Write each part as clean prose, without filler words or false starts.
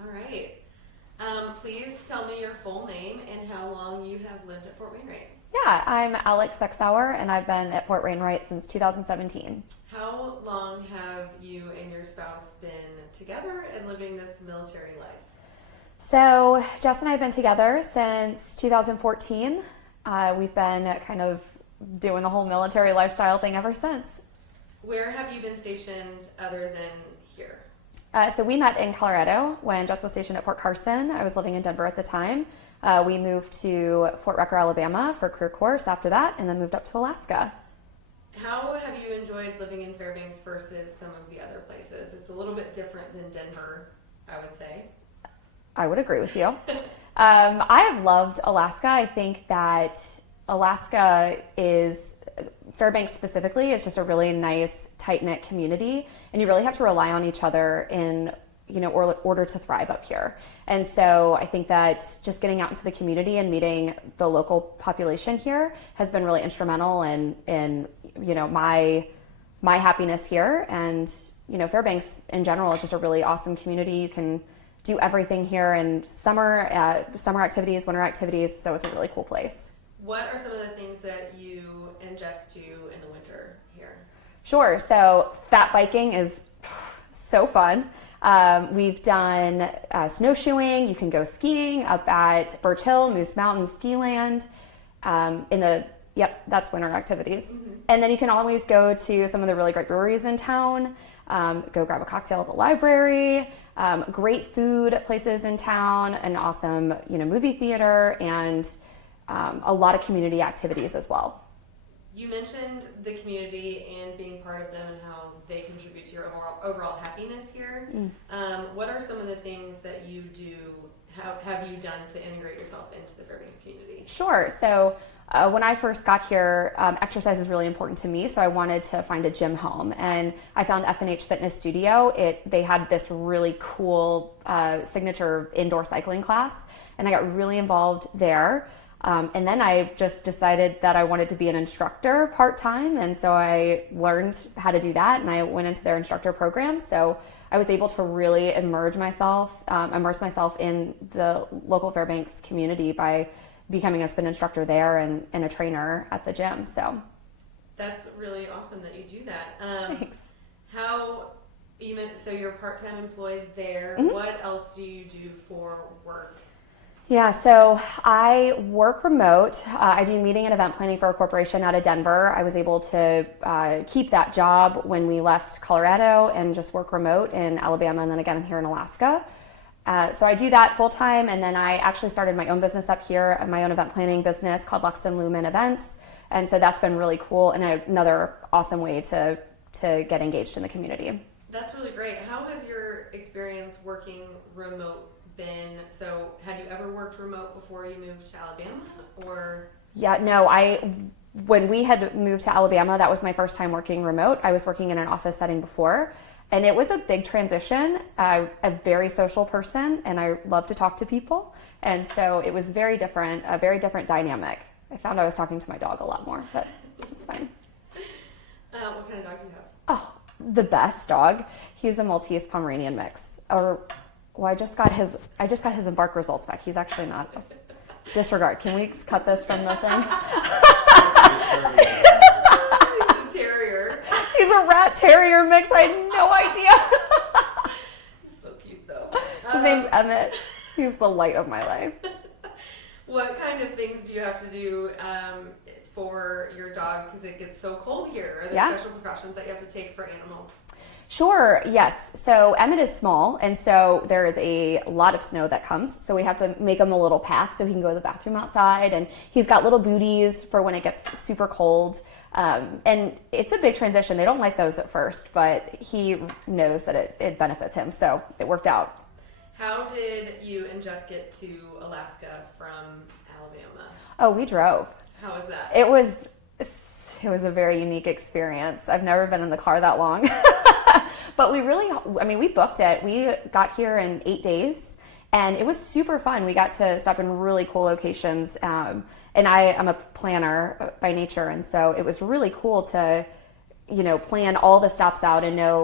All right. Please tell me your full name and how long you have lived at Fort Wainwright. Yeah, I'm Alex Sexauer, and I've been at Fort Wainwright since 2017. How long have you and your spouse been together and living this military life? So Jess and I have been together since 2014. We've been kind of doing the whole military lifestyle thing ever since. Where have you been stationed other than here? So we met in Colorado when Jess was stationed at Fort Carson. I was living in Denver at the time. We moved to Fort Rucker, Alabama for career course after that, and then moved up to Alaska. How have you enjoyed living in Fairbanks versus some of the other places? It's a little bit different than Denver, I would say. I would agree with you. I have loved Alaska. I think that Alaska is, Fairbanks specifically, is just a really nice, tight-knit community, and you really have to rely on each other in order to thrive up here. And so I think that just getting out into the community and meeting the local population here has been really instrumental in my happiness here. And Fairbanks in general is just a really awesome community. You can do everything here in summer activities, winter activities. So it's a really cool place. What are some of the things that you and Jess do in the winter here? Sure. So fat biking is so fun. We've done snowshoeing. You can go skiing up at Birch Hill, Moose Mountain Ski Land. That's winter activities. Mm-hmm. And then you can always go to some of the really great breweries in town. Go grab a cocktail at the library. Great food places in town, an awesome movie theater, and a lot of community activities as well. You mentioned the community and being part of them and how they contribute to your overall happiness here. What are some of the things that you do, have you done to integrate yourself into the Fairbanks community? Sure. So when I first got here, exercise is really important to me, so I wanted to find a gym home. And I found F&H Fitness Studio. They had this really cool signature indoor cycling class, and I got really involved there. And then I just decided that I wanted to be an instructor part-time, and so I learned how to do that, and I went into their instructor program. So I was able to really immerse myself in the local Fairbanks community by becoming a spin instructor there and a trainer at the gym. So that's really awesome that you do that. Thanks. So you're part-time employed there. Mm-hmm. What else do you do for work? Yeah, so I work remote. I do meeting and event planning for a corporation out of Denver. I was able to keep that job when we left Colorado and just work remote in Alabama, and then again here in Alaska. So I do that full time, and then I actually started my own business up here, my own event planning business called Luxon Lumen Events. And so that's been really cool and another awesome way to get engaged in the community. That's really great. How has your experience working remote been? So had you ever worked remote before you moved to Alabama, or? Yeah, no, when we had moved to Alabama, that was my first time working remote. I was working in an office setting before, and it was a big transition. I'm a very social person, and I love to talk to people, and so it was a very different dynamic. I found I was talking to my dog a lot more, but it's fine. What kind of dog do you have? Oh, the best dog. He's a Maltese Pomeranian mix. I just got his embark results back. He's actually not. Disregard. Can we cut this from the thing? He's a terrier. He's a rat terrier mix. I had no idea. He's so cute though. His name's Emmett. He's the light of my life. What kind of things do you have to do for your dog because it gets so cold here? Are there special precautions that you have to take for animals? Sure, yes. So Emmett is small, and so there is a lot of snow that comes. So we have to make him a little path so he can go to the bathroom outside. And he's got little booties for when it gets super cold. And it's a big transition. They don't like those at first, but he knows that it benefits him. So it worked out. How did you and Jess get to Alaska from Alabama? Oh, we drove. How was that? It was a very unique experience. I've never been in the car that long. But we booked it. We got here in 8 days, and it was super fun. We got to stop in really cool locations. And I am a planner by nature, and so it was really cool to, plan all the stops out and know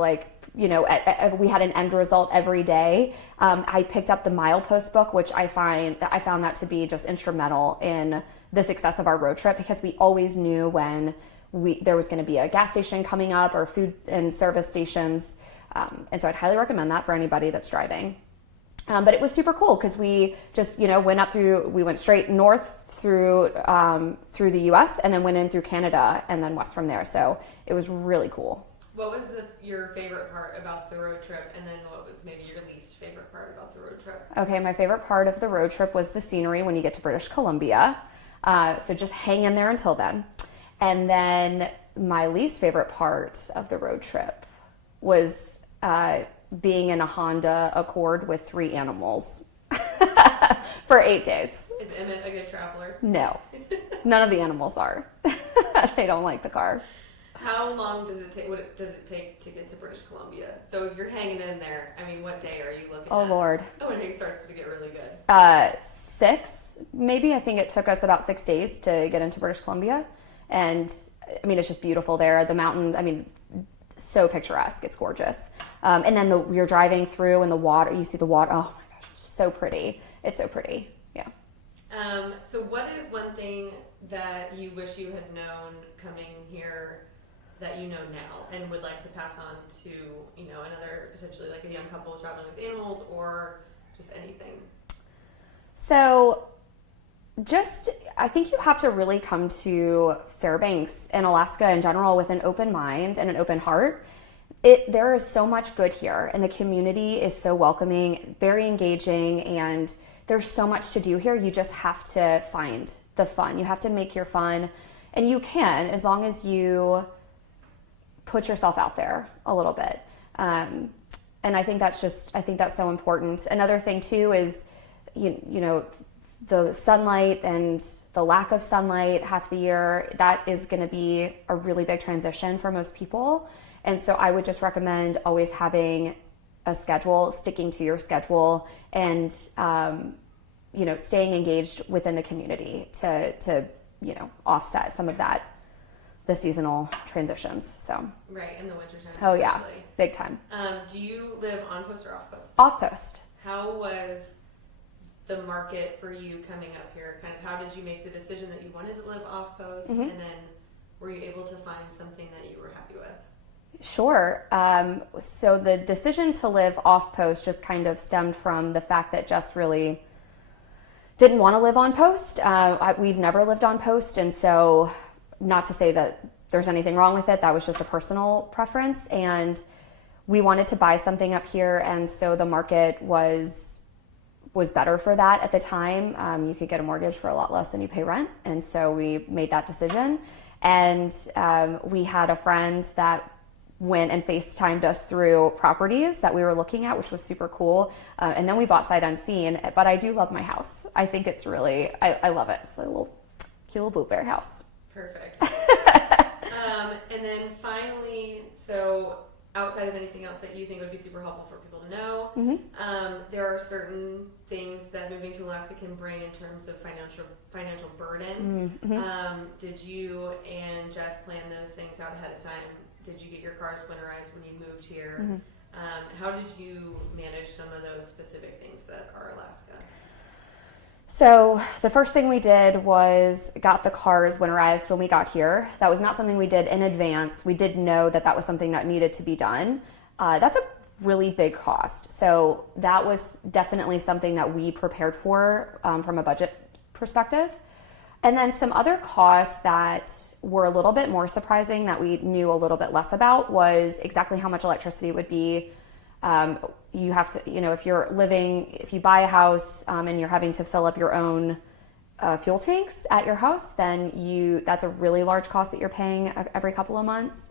we had an end result every day. I picked up the milepost book, which I found that to be just instrumental in the success of our road trip, because we always knew when there was going to be a gas station coming up or food and service stations. And so I'd highly recommend that for anybody that's driving. But it was super cool because we just, we went straight north through the US and then went in through Canada and then west from there. So it was really cool. What was your favorite part about the road trip, and then what was maybe your least favorite part about the road trip? Okay, my favorite part of the road trip was the scenery when you get to British Columbia. So just hang in there until then. And then my least favorite part of the road trip was being in a Honda Accord with 3 animals for 8 days. Is Emmett a good traveler? No, none of the animals are. They don't like the car. How long does it take? What does it take to get to British Columbia? So if you're hanging in there, I mean, what day are you looking at? Oh, Lord. Oh, when it starts to get really good. 6, maybe. I think it took us about 6 days to get into British Columbia. And I mean, it's just beautiful there. The mountains, I mean, so picturesque. It's gorgeous. And then you're driving through and the water, you see the water. Oh my gosh, it's so pretty. It's so pretty. Yeah. So what is one thing that you wish you had known coming here that you know now and would like to pass on to, another, potentially like a young couple traveling with animals, or just anything? So I think you have to really come to Fairbanks and Alaska in general with an open mind and an open heart. There is so much good here, and the community is so welcoming, very engaging, and there's so much to do here. You just have to find the fun. You have to make your fun, and you can, as long as you put yourself out there a little bit. And I think that's so important. Another thing too is, the sunlight and the lack of sunlight half the year, that is going to be a really big transition for most people. And so I would just recommend always having a schedule, sticking to your schedule, and, staying engaged within the community to offset some of that, the seasonal transitions. So right, in the wintertime. Oh yeah, big time. Do you live on post or off post? Off post. How was the market for you coming up here? Kind of how did you make the decision that you wanted to live off post, and then were you able to find something that you were happy with? Sure. So the decision to live off post just kind of stemmed from the fact that Jess really didn't want to live on post. We've never lived on post, and so, not to say that there's anything wrong with it, that was just a personal preference, and we wanted to buy something up here, and so the market was better for that at the time. You could get a mortgage for a lot less than you pay rent, and so we made that decision. And we had a friend that went and FaceTimed us through properties that we were looking at, which was super cool. And then we bought sight unseen, but I do love my house. I think it's really, I love it. It's a cute little blueberry house. Perfect. And then finally, so outside of anything else that you think would be super helpful for people to know, there are certain things that moving to Alaska can bring in terms of financial burden. Did you and Jess plan those things out ahead of time? Did you get your cars winterized when you moved here? How did you manage some of those specific things that are Alaska? So the first thing we did was got the cars winterized when we got here. That was not something we did in advance. We did know that was something that needed to be done. That's a really big cost. So that was definitely something that we prepared for from a budget perspective. And then some other costs that were a little bit more surprising that we knew a little bit less about was exactly how much electricity would be. You have to, if you buy a house and you're having to fill up your own fuel tanks at your house, then that's a really large cost that you're paying every couple of months.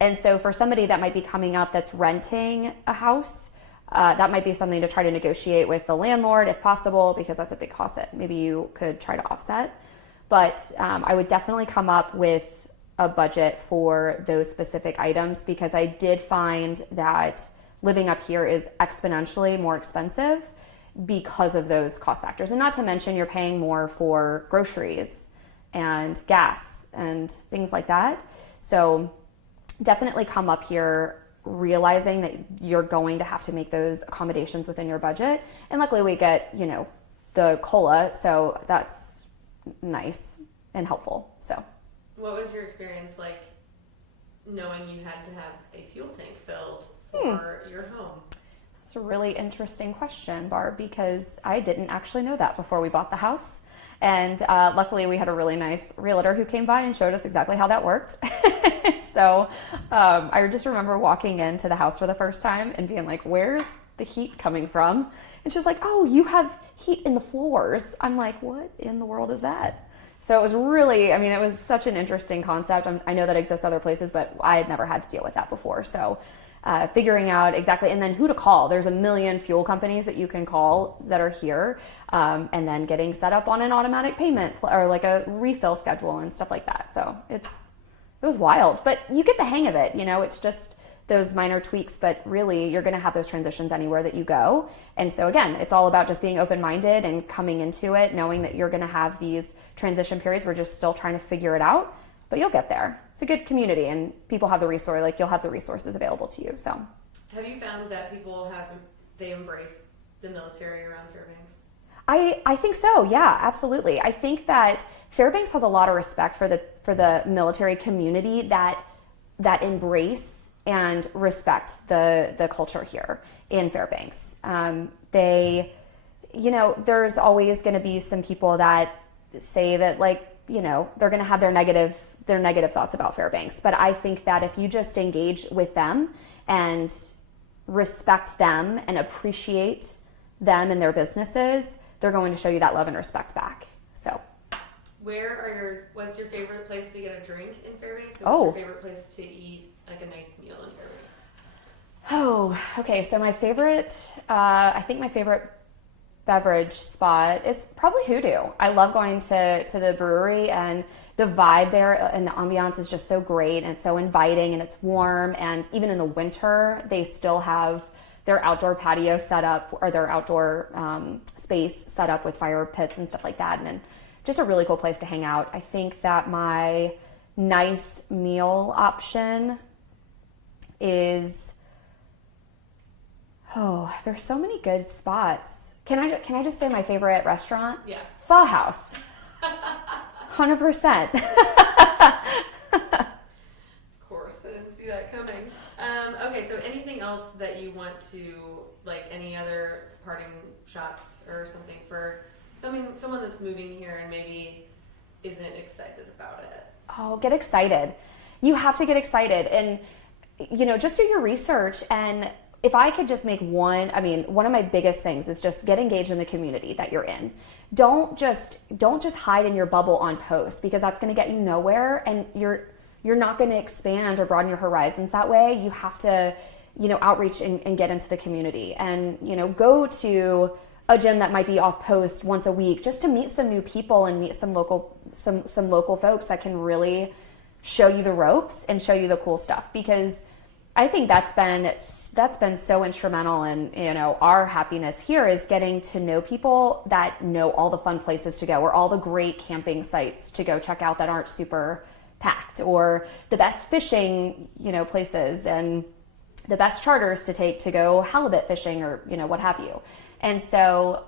And so for somebody that might be coming up that's renting a house, that might be something to try to negotiate with the landlord if possible, because that's a big cost that maybe you could try to offset. But I would definitely come up with a budget for those specific items, because I did find that living up here is exponentially more expensive because of those cost factors. And not to mention you're paying more for groceries and gas and things like that. So definitely come up here realizing that you're going to have to make those accommodations within your budget. And luckily we get, the COLA, so that's nice and helpful. So what was your experience like knowing you had to have a fuel tank filled for your home? That's a really interesting question, Barb, because I didn't actually know that before we bought the house. And luckily we had a really nice realtor who came by and showed us exactly how that worked. So I just remember walking into the house for the first time and being like, where's the heat coming from? And she's like, oh, you have heat in the floors. I'm like, what in the world is that? So it was really, it was such an interesting concept. I know that exists other places, but I had never had to deal with that before. So figuring out exactly, and then who to call. There's a million fuel companies that you can call that are here, and then getting set up on an automatic payment or like a refill schedule and stuff like that. So it was wild, but you get the hang of it. It's just those minor tweaks, but really you're going to have those transitions anywhere that you go. And so again, it's all about just being open-minded and coming into it, knowing that you're going to have these transition periods. We're just still trying to figure it out, but you'll get there. It's a good community and people have you'll have the resources available to you. So have you found that people they embrace the military around Fairbanks? I think so. Yeah, absolutely. I think that Fairbanks has a lot of respect for the military community that embrace and respect the culture here in Fairbanks. There's always going to be some people that say that they're going to have their negative thoughts about Fairbanks. But I think that if you just engage with them and respect them and appreciate them and their businesses, they're going to show you that love and respect back. So what's your favorite place to get a drink in Fairbanks? Oh. What's your favorite place to eat like a nice meal in Fairbanks? Oh, okay. So my favorite, I think my favorite beverage spot is probably Hoodoo. I love going to the brewery, and the vibe there and the ambiance is just so great and it's so inviting and it's warm. And even in the winter, they still have their outdoor patio set up, or their outdoor space set up with fire pits and stuff like that. And just a really cool place to hang out. I think that my nice meal option is, there's so many good spots. Can I just say my favorite restaurant? Yeah. Pho House. 100%. Of course, I didn't see that coming. Okay, so anything else that you want to, like any other parting shots or something for someone that's moving here and maybe isn't excited about it? Oh, get excited. You have to get excited and, just do your research. And if I could just make one of my biggest things is just get engaged in the community that you're in. Don't just hide in your bubble on posts, because that's going to get you nowhere, and you're not going to expand or broaden your horizons that way. You have to, outreach and get into the community, and, go to a gym that might be off post once a week just to meet some new people and meet some local folks that can really show you the ropes and show you the cool stuff. Because I think that's been so instrumental in, our happiness here, is getting to know people that know all the fun places to go, or all the great camping sites to go check out that aren't super packed, or the best fishing, places, and the best charters to take to go halibut fishing, or, what have you. And so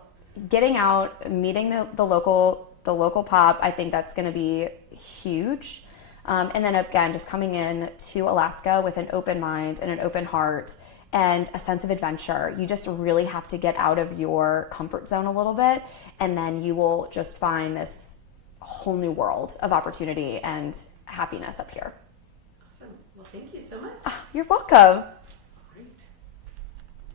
getting out, meeting the local pop, I think that's going to be huge. And then again, just coming in to Alaska with an open mind and an open heart and a sense of adventure. You just really have to get out of your comfort zone a little bit, and then you will just find this whole new world of opportunity and happiness up here. Awesome. Well, thank you so much. You're welcome.